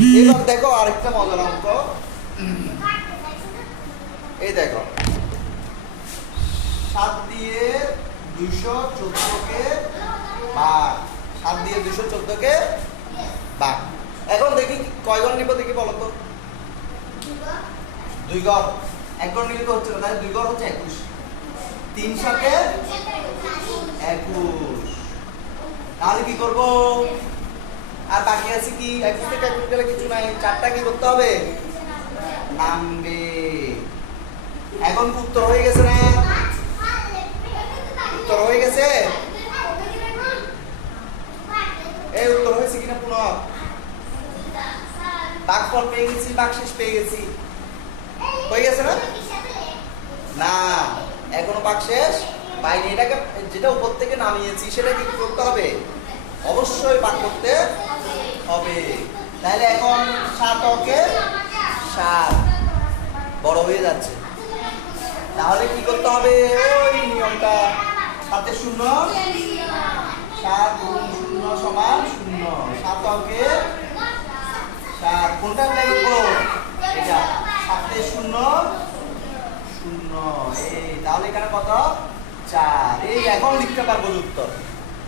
এবার দেখো আরেকটা মজার অঙ্ক। এই দেখো 7 দিয়ে 214 কে ভাগ, 7 দিয়ে 214 কে ভাগ। এখন দেখি কয় ঘর নিব দেখি বলো তো। 2 ঘর। 1 ঘর নিলে তো হচ্ছে না, তাই 2 ঘর হচ্ছে 21। 3 7 21। তাহলে কি করব? আর বাকি আছে কি? 21 থেকে 21 গেলে কিছু নাই, 4টা কি করতে হবে? নামবে। এখন উত্তর হয়ে গেছে না? উত্তর হয়ে গেছে? এই উত্তর হয়েছে কিনা পুনঃ? ভাগফল পেয়ে গেছি, ভাগশেষ পেয়ে গেছি। হয়ে গেছে না? না, এখনো ভাগশেষ পাইনি। এটাকে যেটা উপর থেকে নামিয়েছি সেটা কি করতে হবে? অবশ্যই ভাগ করতে হবে। তাহলে এখন 7 অকে 7 বড় হয়ে যাচ্ছে। তাহলে কি করতে হবে? ওই নিয়মটা, 7 এ 0, 7 গুণ 0 সমান 0। 7 অকে 7, কোনটা লিখবো? এটা 7 এ 0 0। এই তাহলে এখানে কত? 4। এই এখন লিখতে পারবো উত্তর।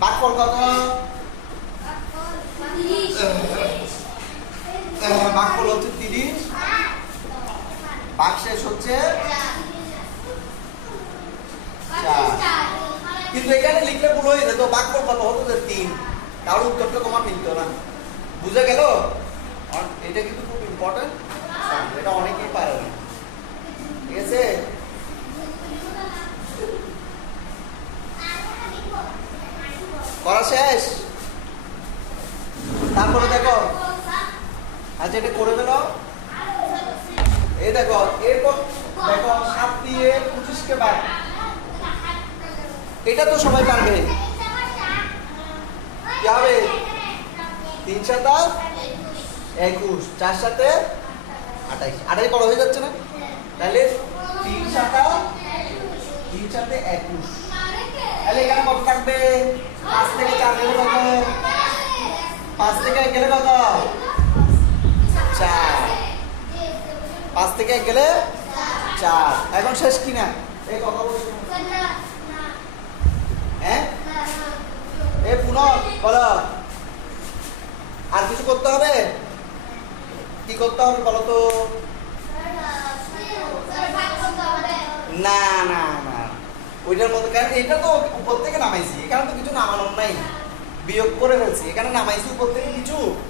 ভাগফল কত? ভাগফল হচ্ছে 30, ভাগশেষ হচ্ছে 4। কিন্তু এখানে লিখলে ভুল হয়ে যেত। ভাগফল কত হতো? 3। তাহলে উত্তরটা তোমার মিলতো না। বুঝে গেল? এটা কিন্তু খুব ইম্পর্টেন্ট, এটা অনেকেই পারে না। ঠিক আছে? করা শেষ? তারপরে দেখো, আচ্ছা এটা করে দিল। এই দেখো এরপর দেখো 7 দিয়ে 25 কে ভাগ। এটা তো সবাই পারবে। কি হবে? 3 7 21, 4 7 28। 28 বড় হয়ে যাচ্ছে না? তাহলে 3 7 21। তাহলে এখানে কত থাকবে? 5 থেকে 4 গেলে কত? 5 থেকে 1 গেলে কত? 4। 5 থেকে 1 গেলে 4। এখন শেষ কিনা? এই কথা বলছি। হ্যাঁ? এই পুনঃ বলো। আর কিছু করতে হবে? কি করতে হবে বলো তো? না না না, ওইটার মধ্যে, কারণ এটা তো উপর থেকে নামাইছি, এখানে তো কিছু নামানোর নাই, বিয়োগ করে ফেলছি। এখানে নামাইছি উপর থেকে কিছু,